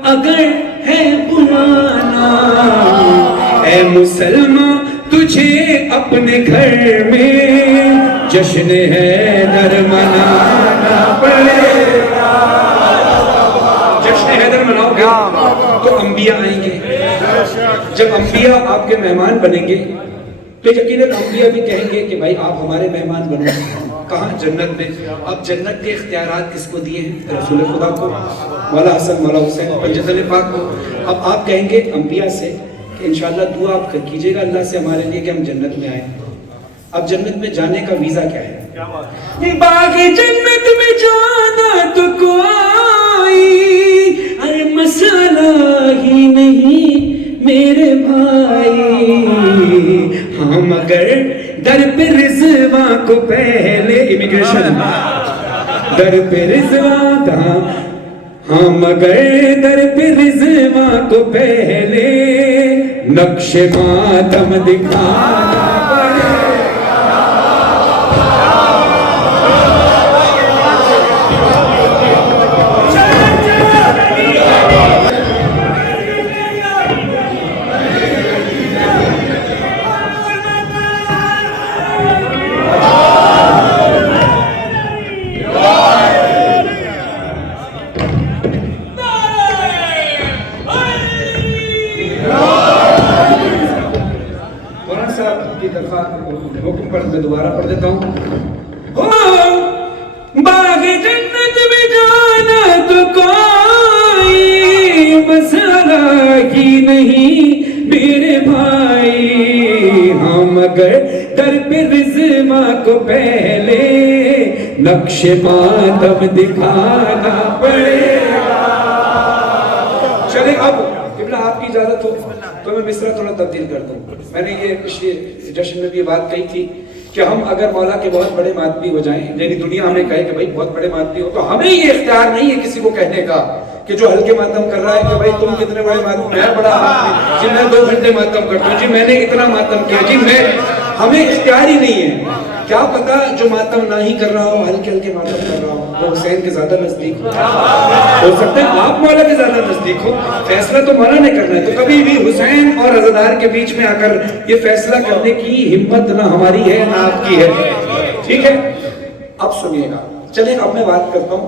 اگر ہے بلانا اے مسلمان تجھے اپنے گھر میں جشن حیدر منانا پڑے گا. جشن حیدر مناؤ گے تو انبیاء آئیں گے. جب انبیاء آپ کے مہمان بنیں گے تو یقیناً انبیاء بھی کہیں گے کہ بھائی آپ ہمارے مہمان بنو. کہاں؟ جنت میں. اب جنت کے اختیارات کس کو دیے ہیں؟ رسول خدا کو، مولا حسن مولا حسین پنجتن پاک کو. اب آپ کہیں گے انبیاء سے کہ انشاءاللہ دعا آپ کیجئے گا اللہ سے ہمارے لیے کہ ہم جنت میں آئیں. اب جنت میں جانے کا ویزا کیا ہے؟ باغ جنت میں جانا تو کوئی ارے مسئلہ ہی نہیں میرے بھائی. ہاں مگر در پہ رضوان کو پہلے امیگریشن در پہ رضوان تھا. ہاں مگر در پہ رضوان کو پہلے نقش ماتم دکھانا پڑے. حکم پر میں دوبارہ پڑھ دیتا ہوں. باغ جنت میں جانا تو کوئی مسئلہ ہی نہیں میرے بھائی. ہاں مگر در پہ رضوان کو پہلے نقش ماتم دکھانا پڑے گا. چلے اب قبلہ آپ کی اجازت ہو تو میں مصرع تھوڑا تبدیل کر دوں. میں نے یہ پچھلے جشن میں بھی بات کہی تھی کہ ہم اگر مولا کے بہت بڑے ماتمی ہو جائیں، یعنی دنیا ہمیں کہے کہ بھائی بہت بڑے ماتمی ہو، تو ہمیں یہ اختیار نہیں ہے کسی کو کہنے کا کہ جو ہلکے ماتم کر رہا ہے کہ بھائی تم کتنے بڑے ماتم. میں بڑا آدمی جی، میں 2 گھنٹے ماتم کرتا ہوں جی، میں نے اتنا ماتم کیا جی. ہمیں اختیار ہی نہیں ہے. کیا پتا جو ماتم نہ ہی کر رہا ہو، ہلکے ہلکے ماتم کر رہا ہو، وہ حسین کے زیادہ نزدیک ہو سکتا ہے آپ مولا کے زیادہ نزدیک ہو. فیصلہ تو مولا نے کرنا ہے. تو کبھی بھی حسین اور عزادار کے بیچ میں آ کر یہ فیصلہ کرنے کی ہمت نہ ہماری ہے نہ آپ کی ہے. ٹھیک ہے، اب سنیے گا. چلیں اب میں بات کرتا ہوں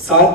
7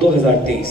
2023,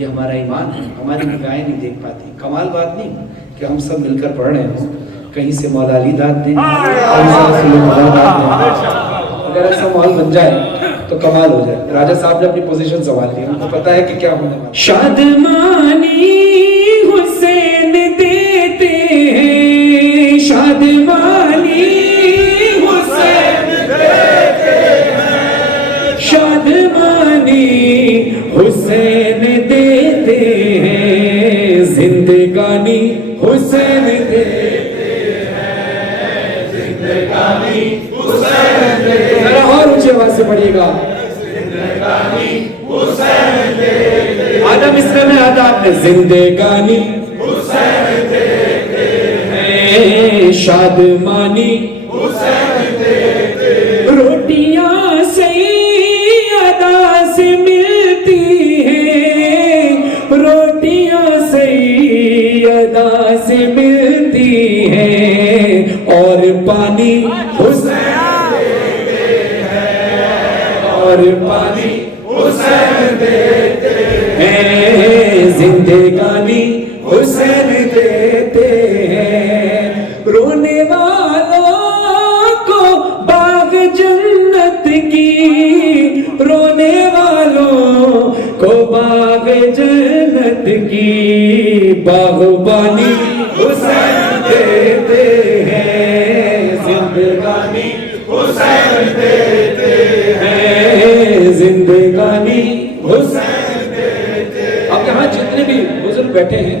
یہ ہمارا ایمان ہے. ہماری نگاہیں نہیں دیکھ پاتی. کمال بات نہیں کہ ہم سب مل کر پڑھ رہے ہوں, کہیں سے مولا علی داد دیں, کہیں سے رسول خدا داد دیں. اگر ایسا ماحول بن جائے تو کمال ہو جائے. راجہ صاحب نے اپنی پوزیشن سنبھال لی, ان کو پتا ہے کہ کیا ہونے والا. شادمانی حسین دیتے ہیں, شادمانی حسین دیتے ہیں, شادمانی حسین دیتے ہیں, زندگانی حسین دیتے ہیں, زندگانی حسین دیتے ہیں. ذرا اور اونچی آواز سے پڑھیے گا. زندگانی حسین دیتے ہیں. آدم اس میں آدھا آپ نے زندگانی حسین دیتے ہیں, شادمانی حسین دیتے ہیں. روٹیاں سیدہ سے ملتی ہیں, روٹیاں سیدہ سے ملتی ہیں, اور پانی حسین دیتے ہیں, اور پانی حسین دیتے ہیں, زندگانی حسین دیتے ہیں. رونے والوں کو باغ جنت کی, رونے والوں کو باغ جنت کی, باغبانی حسین دیتے ہیں, زندگانی حسین دیتے ہیں, زندگانی حسین دیتے ہیں. اب یہاں جتنے بھی بزرگ بیٹھے ہیں,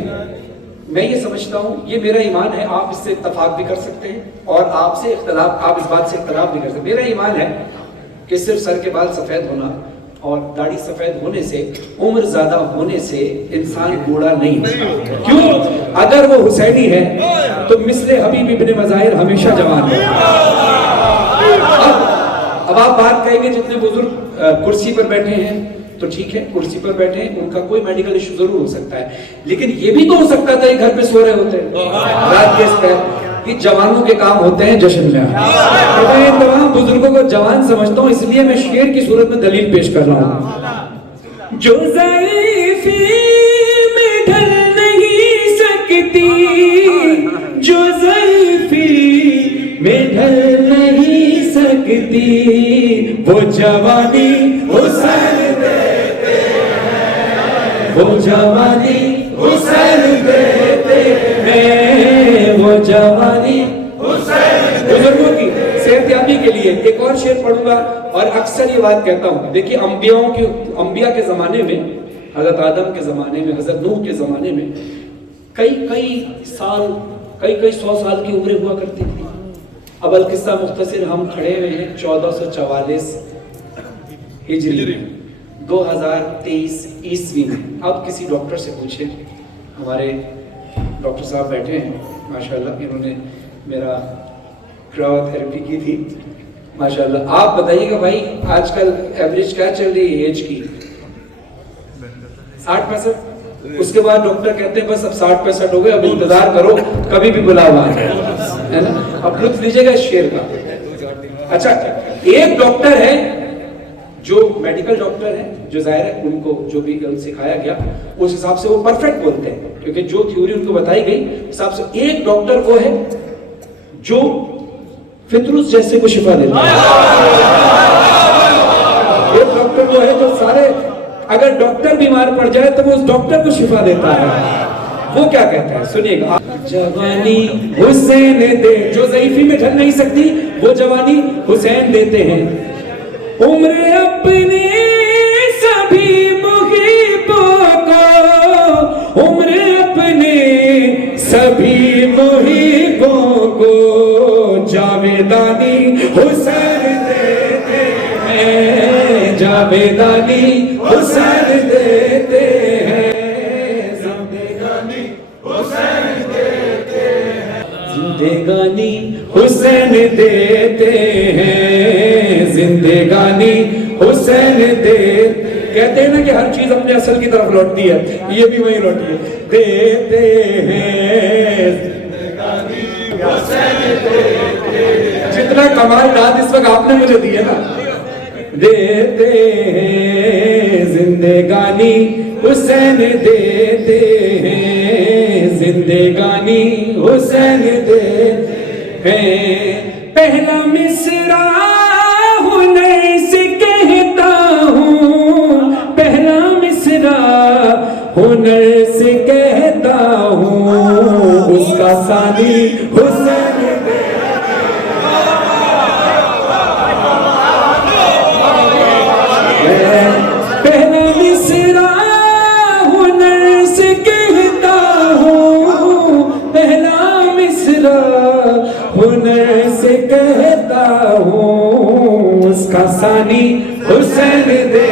میں یہ سمجھتا ہوں, یہ میرا ایمان ہے, آپ اس سے اتفاق بھی کر سکتے ہیں اور آپ سے اختلاف, آپ اس بات سے اختلاف بھی کر سکتے ہیں. میرا ایمان ہے کہ صرف سر کے بال سفید ہونا اور داڑھی سفید ہونے سے, عمر زیادہ ہونے سے انسان بوڑھا نہیں ہوتا. کیوں؟ اگر وہ حسینی ہے تو مثل حبیب ابن مظاہر ہمیشہ جوان ہے. اب آپ بات کہیں گے جتنے بزرگ کرسی پر بیٹھے ہیں تو ٹھیک ہے, کرسی پر بیٹھے ہیں, ان کا کوئی میڈیکل ایشو ضرور ہو سکتا ہے, لیکن یہ بھی تو ہو سکتا تھا گھر پہ سو رہے ہوتے رات کے اس پہ. یہ جوانوں کے کام ہوتے ہیں جشن میں. میں ان تمام بزرگوں کو جوان سمجھتا ہوں, اس لیے میں شعر کی صورت میں دلیل پیش کر رہا ہوں. جو ضعیفی میں ڈھل نہیں سکتی, جو ضعیفی میں ڈھل نہیں سکتی, وہ جوانی حسین دیتے ہیں, وہ جوانی حسین دیتے ہیں, وہ جوانی حسین. بزرگوں کی صحت یابی کے لیے ایک اور شعر پڑھوں گا, اور اکثر یہ بات کہتا ہوں. دیکھیے انبیاء کے زمانے میں, حضرت آدم کے زمانے میں, حضرت نوح کے زمانے میں کئی سال, کئی 100 سال کی عمریں ہوا کرتی تھی. اب القصہ مختصر, ہم کھڑے ہوئے ہیں 1444 ہجری 2023 عیسوی میں. اب کسی ڈاکٹر سے پوچھیں, ہمارے ڈاکٹر صاحب بیٹھے ہیں ماشاءاللہ, انہوں نے میرا کرایو تھراپی کی تھی ماشاءاللہ. آپ بتائیے گا بھائی آج کل ایوریج کیا چل رہی ہے ایج کی؟ 60-65. اس کے بعد ڈاکٹر کہتے ہیں بس اب 60-65 ہو گئے, اب انتظار کرو کبھی بھی بلاوا آ جائے, ہے نا. اب لطف لیجیے گا اس شعر کا. اچھا, ایک ڈاکٹر ہے جو میڈیکل ڈاکٹر ہیں, جو ظاہر ہے ان کو جو بھی سکھایا گیا اس حساب سے وہ پرفیکٹ بولتے ہیں, کیونکہ جو تھیوری ان کو بتائی گئی حساب سے. ایک ڈاکٹر وہ ہے جو فطرس جیسے کو شفا دیتا ہے. ایک ڈاکٹر وہ ہے جو سارے, اگر ڈاکٹر بیمار پڑ جائے تو وہ اس ڈاکٹر کو شفا دیتا ہے. وہ کیا کہتا ہے سنیے گا. جوانی حسین دے, جو ضعیفی میں ڈھل نہیں سکتی وہ جوانی حسین دیتے ہیں. عمر اپنے سبھی محبوں کو, عمر اپنے سبھی محبوں کو, جاویدانی حسین دیتے ہیں, جاویدانی حسین دیتے ہیں, زندگانی حسین دیتے ہیں, زندگانی حسین دیتے ہیں, زندگانی حسین دیتے. کہتے ہیں نا کہ ہر چیز اپنے اصل کی طرف لوٹتی ہے, یہ بھی وہی لوٹی ہے. دیتے ہیں زندگانی حسین دیتے ہیں. جتنا کمال داد اس وقت آپ نے مجھے دیے نا, دیتے ہیں زندگانی حسین دیتے ہیں، زندگانی حسین دیتے ہیں. پہلا مصرع ہنر سے کہتا ہوں، پہلا مصرع ہنر سے کہتا ہوں، اس کا ثانی حسین پہلا مصرع ہنر سے کہتا ہوں، پہلا مصرع ہنر سے کہتا ہوں، اس کا ثانی حسین دیتے.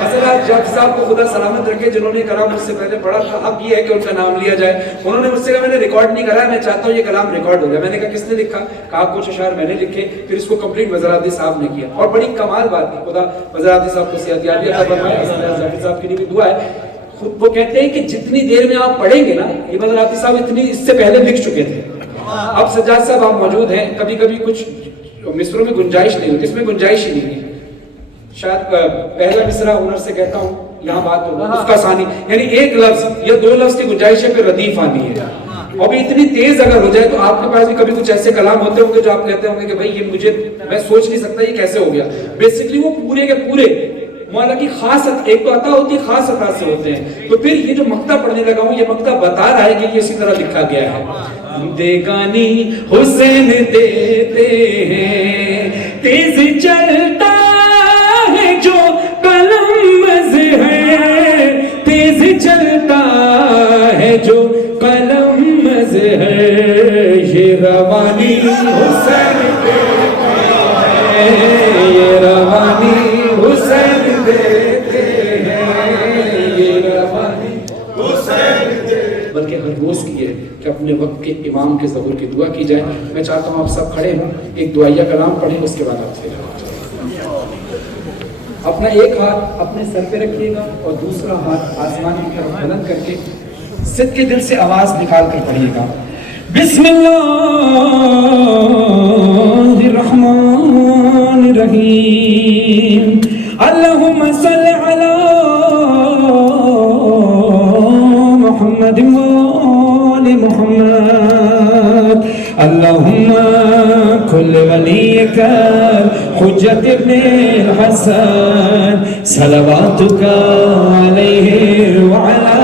حضرت جافر صاحب کو خدا سلامت رکھے جنہوں نے کلام مجھ سے پہلے پڑھا تھا، اب یہ ہے کہ ان کا نام لیا جائے. انہوں نے مجھ سے کہا میں نے ریکارڈ نہیں کرا ہے، میں چاہتا ہوں یہ کلام ریکارڈ ہو جائے. میں نے کہا کس نے لکھا؟ کہا کچھ اشعار میں نے لکھے، پھر اس کو کمپلیٹ وزارتی صاحب نے کیا. اور بڑی کمال بات ہے، خدا وزارتی صاحب کو صحت یابی عطا فرمائے. جافر صاحب کے لیے بھی دعا ہے. خود وہ کہتے ہیں کہ جتنی دیر میں آپ پڑھیں گے نا، یہ وزارتی صاحب اتنی اس سے پہلے لکھ چکے تھے. اب سجاد صاحب آپ موجود ہیں، کبھی کبھی کچھ مصروں میں گنجائش نہیں ہوتی، اس میں گنجائش ہی نہیں ہے. شاید پہلا مصرع ہنر سے کہتا ہوں، یہاں بات ہوگا اس کا ثانی، یعنی ایک لفظ یا دو لفظ کی گنجائش ہے، پھر ردیف آنی ہے. اور بھی اتنی تیز اگر ہو جائے تو آپ کے پاس بھی کبھی کچھ ایسے کلام ہوتے ہوں گے جو آپ کہتے ہوں گے کہ بھائی یہ مجھے، میں سوچ نہیں سکتا یہ کیسے ہو گیا. بیسیکلی وہ پورے کے پورے مولا کی خاص ایک تو عطا ہوتی ہے، خاص عطا سے ہوتے ہیں. تو پھر یہ جو مقطع پڑھنے لگا ہوں، یہ مقطع بتا رہا ہے کہ یہ اسی طرح لکھا گیا ہے. زندگانی حسین دیتے ہیں، تیز چلتا ہے جو قلم ہے، تیز چلتا ہے جو قلم ہے، یہ روانی حسین دیتے ہیں، یہ روانی حسین دیتے ہیں، یہ روانی حسین دیتے ہیں. بلکہ ہر روز کی ہے کہ اپنے وقت کے امام کے ظہور کی دعا کی جائے. میں چاہتا ہوں آپ سب کھڑے ہوں، ایک دعائیہ کلام پڑھیں، اس کے بعد آپ سے اپنا ایک ہاتھ اپنے سر پہ رکھیے گا اور دوسرا ہاتھ آسمان کی طرف بلند کر کے صدق کے دل سے آواز نکال کر پڑھیے گا. بسم اللہ الرحمن الرحیم. اللہم صلی علی محمد وآل محمد. اللہم کل ولیک حجت ابن الحسن صلواتک علیہ وعلا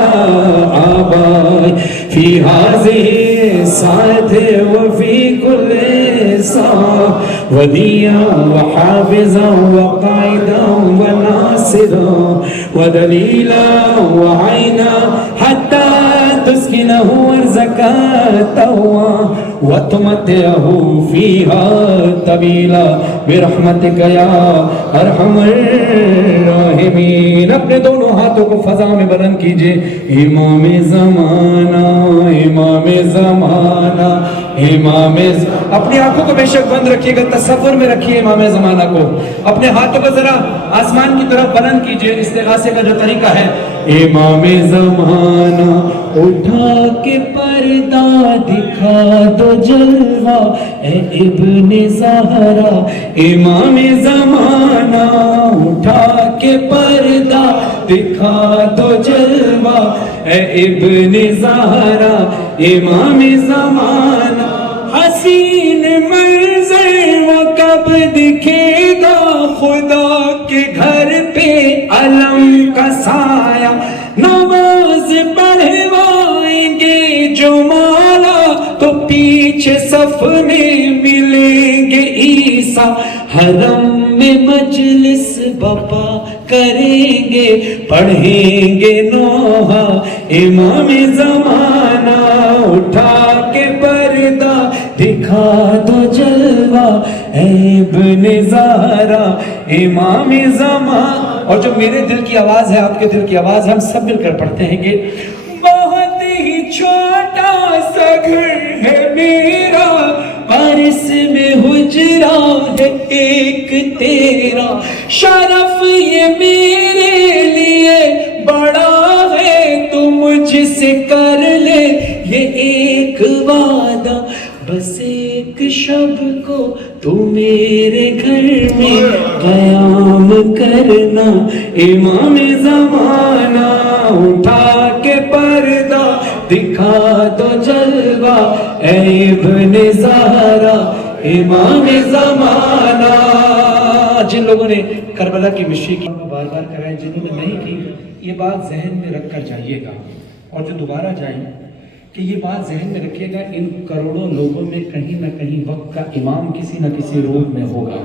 آبائی فی هذه الساعة وفي كل ساعة وديا وحافظا وقائدا وناصرا ودليلا وعينا حتى تسكنه أرزقك توا وتمتعه فيها طويلا برحمتك يا أرحم الراحمين. اپنے دونوں ہاتھوں کو فضا میں بلند کیجئے. امام زمانہ، امام زمانہ، امام اپنی آنکھوں کو بے شک بند رکھیے گا، تصور میں رکھیے امام زمانہ کو. اپنے ہاتھوں کو ذرا آسمان کی طرف بلند کیجئے. استغاثے کا جو طریقہ ہے، امام زمانہ اٹھا کے پردہ دکھا دو جلوہ اے ابن زہرا. امام زمانہ اٹھا کے پردہ دکھا دو جلوہ اے ابن زہرا. امام زمانہ حسین منظر وہ کب دکھے گا، خدا کے گھر پہ علم کا سایہ نماز پڑھوائیں گے جو مولا، تو پیچھے صف میں ملیں گے عیسیٰ. حرم میں مجلس بپا کریں گے، پڑھیں گے نوحہ. امام زمانہ اٹھا کے پردہ دکھا دو جلوہ اے ابن زہرا. امام زمانہ. اور جو میرے دل کی آواز ہے، آپ کے دل کی آواز ہے، ہم سب مل کر پڑھتے ہیں گے. بہت ہی چھوٹا سا گھر ہے میرا، پر اس میں حجرہ ہے ایک تیرا. شرف یہ میرے لیے بڑا ہے، تو مجھ سے کر لے یہ ایک وعدہ. بس ایک شب کو تو میرے گھر میں قیام کرنا امام زمانہ اٹھا کے پردہ دکھا دو جلوہ اے ابن زہرا امام زمانہ. جن لوگوں نے کربلا کی مشی کی بار بار کرائے، جنہوں نے نہیں کی، یہ بات ذہن میں رکھ کر جائیے گا، اور جو دوبارہ جائیں کہ یہ بات ذہن میں رکھیے گا، ان کروڑوں لوگوں میں کہیں نہ کہیں وقت کا امام کسی نہ کسی روپ میں ہوگا.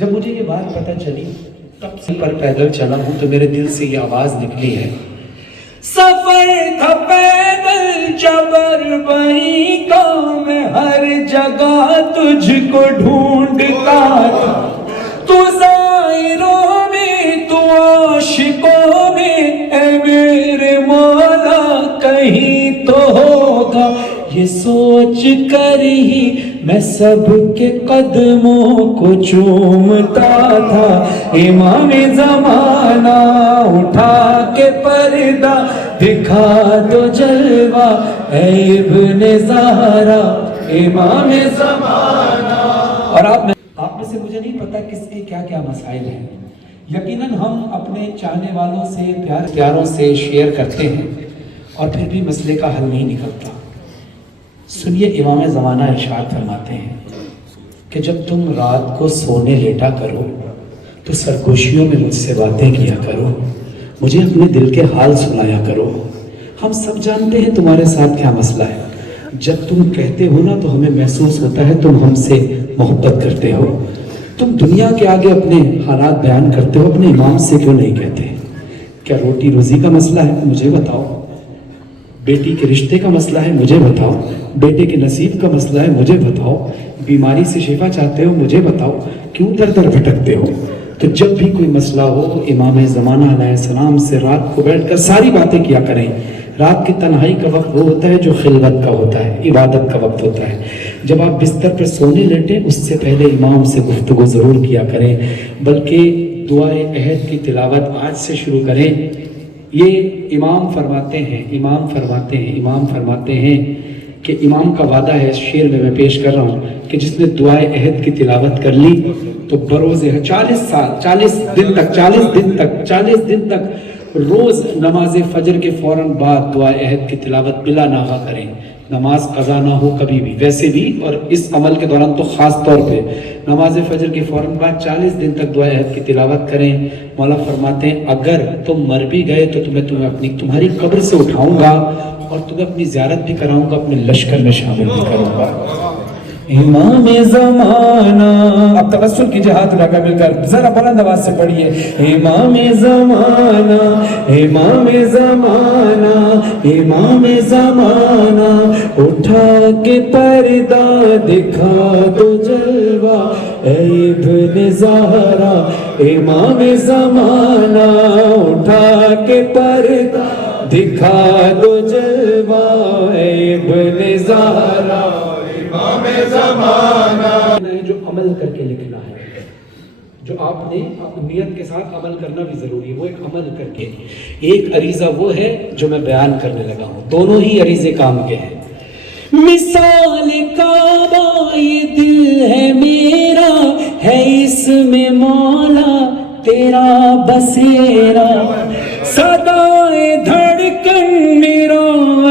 جب مجھے یہ بات پتہ چلی تب سے پر پیدل چلا ہوں تو میرے دل سے یہ آواز نکلی ہے، سفر تھا پیدل جبر بئی کا، میں ہر جگہ تجھ کو ڈھونڈتا تھا، تو زائروں میں تو عاشقوں میں، اے میرے مولا کہیں تو ہوگا. یہ سوچ کر ہی میں سب کے قدموں کو چومتا تھا. امام زمانہ اٹھا کے پردہ دکھا دو جلوہ اے ابن زہرا امام زمانہ. اور آپ میں سے مجھے نہیں پتا کس کے کیا کیا مسائل ہیں. یقیناً ہم اپنے چاہنے والوں سے پیاروں سے شیئر کرتے ہیں اور پھر بھی مسئلے کا حل نہیں نکلتا. سنیے امام زمانہ ارشاد فرماتے ہیں کہ جب تم رات کو سونے لیٹا کرو تو سرگوشیوں میں مجھ سے باتیں کیا کرو، مجھے اپنے دل کے حال سنایا کرو. ہم سب جانتے ہیں تمہارے ساتھ کیا مسئلہ ہے. جب تم کہتے ہو نا تو ہمیں محسوس ہوتا ہے تم ہم سے محبت کرتے ہو. تم دنیا کے آگے اپنے حالات بیان کرتے ہو، اپنے امام سے کیوں نہیں کہتے؟ کیا روٹی روزی کا مسئلہ ہے؟ مجھے بتاؤ. بیٹی کے رشتے کا مسئلہ ہے؟ مجھے بتاؤ. بیٹے کے نصیب کا مسئلہ ہے؟ مجھے بتاؤ. بیماری سے شفا چاہتے ہو؟ مجھے بتاؤ. کیوں در در بھٹکتے ہو؟ تو جب بھی کوئی مسئلہ ہو امام زمانہ علیہ السلام سے رات کو بیٹھ کر ساری باتیں کیا کریں. رات کی تنہائی کا وقت وہ ہوتا ہے جو خلوت کا ہوتا ہے، عبادت کا وقت ہوتا ہے. جب آپ بستر پر سونے لیٹیں اس سے پہلے امام سے گفتگو ضرور کیا کریں، بلکہ دعائے عہد کی تلاوت آج سے شروع کریں. یہ امام فرماتے ہیں کہ امام کا وعدہ ہے، اس شعر میں پیش کر رہا ہوں کہ جس نے دعائے عہد کی تلاوت کر لی تو بروز 40 دن تک روز نماز فجر کے فوراً بعد دعائے عہد کی تلاوت بلا ناغہ کریں. نماز قضا نہ ہو کبھی بھی، ویسے بھی اور اس عمل کے دوران تو خاص طور پہ نماز فجر کے فوراً بعد 40 دن تک دعائے عہد کی تلاوت کریں. مولا فرماتے ہیں اگر تم مر بھی گئے تو تمہاری قبر سے اٹھاؤں گا اور تمہیں اپنی زیارت بھی کراؤں گا، اپنے لشکر میں شامل بھی کروں گا. امام زمانہ، اب توسل کیجئے ہاتھ لگا مل کر ذرا بلند آواز سے پڑھیے. امام زمانہ امام زمانہ امام زمانہ اٹھا کے پردہ دکھا دو جلوہ اے ابن زہرا امام زمانہ اٹھا کے پردہ دکھا دو جلوہ اے ابن زہرا امام زمانہ. جو عمل کر کے لکھنا ہے، جو آپ نے نیت کے ساتھ عمل کرنا بھی ضروری ہے، وہ ایک عمل کر کے. ایک عریضہ وہ ہے جو میں بیان کرنے لگا ہوں، دونوں ہی عریضے کام کے ہیں. مثال کعبہ یہ دل ہے میرا، ہے اس میں مولا تیرا بسیرا. صدائے دھڑکن میرا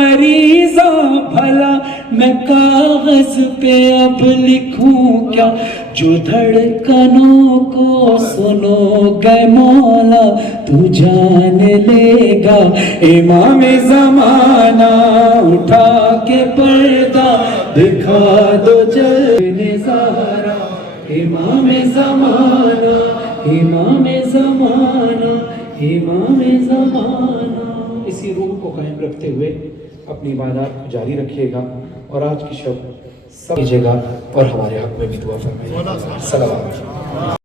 عریضہ، بھلا میں کاغذ پہ اب لکھوں کیا، جو دھڑکنوں کو سنو گے مولا تو جان لے گا. امام زمانہ اٹھا کے پردہ دکھا دو جلوہ زہرا امام زمانہ امام زمانہ امام زمانہ. اسی روح کو قائم رکھتے ہوئے اپنی عبادات کو جاری رکھیے گا اور آج کی شب سب کیجیے گا اور ہمارے حق میں بھی دعا فرمائیے. صلوات.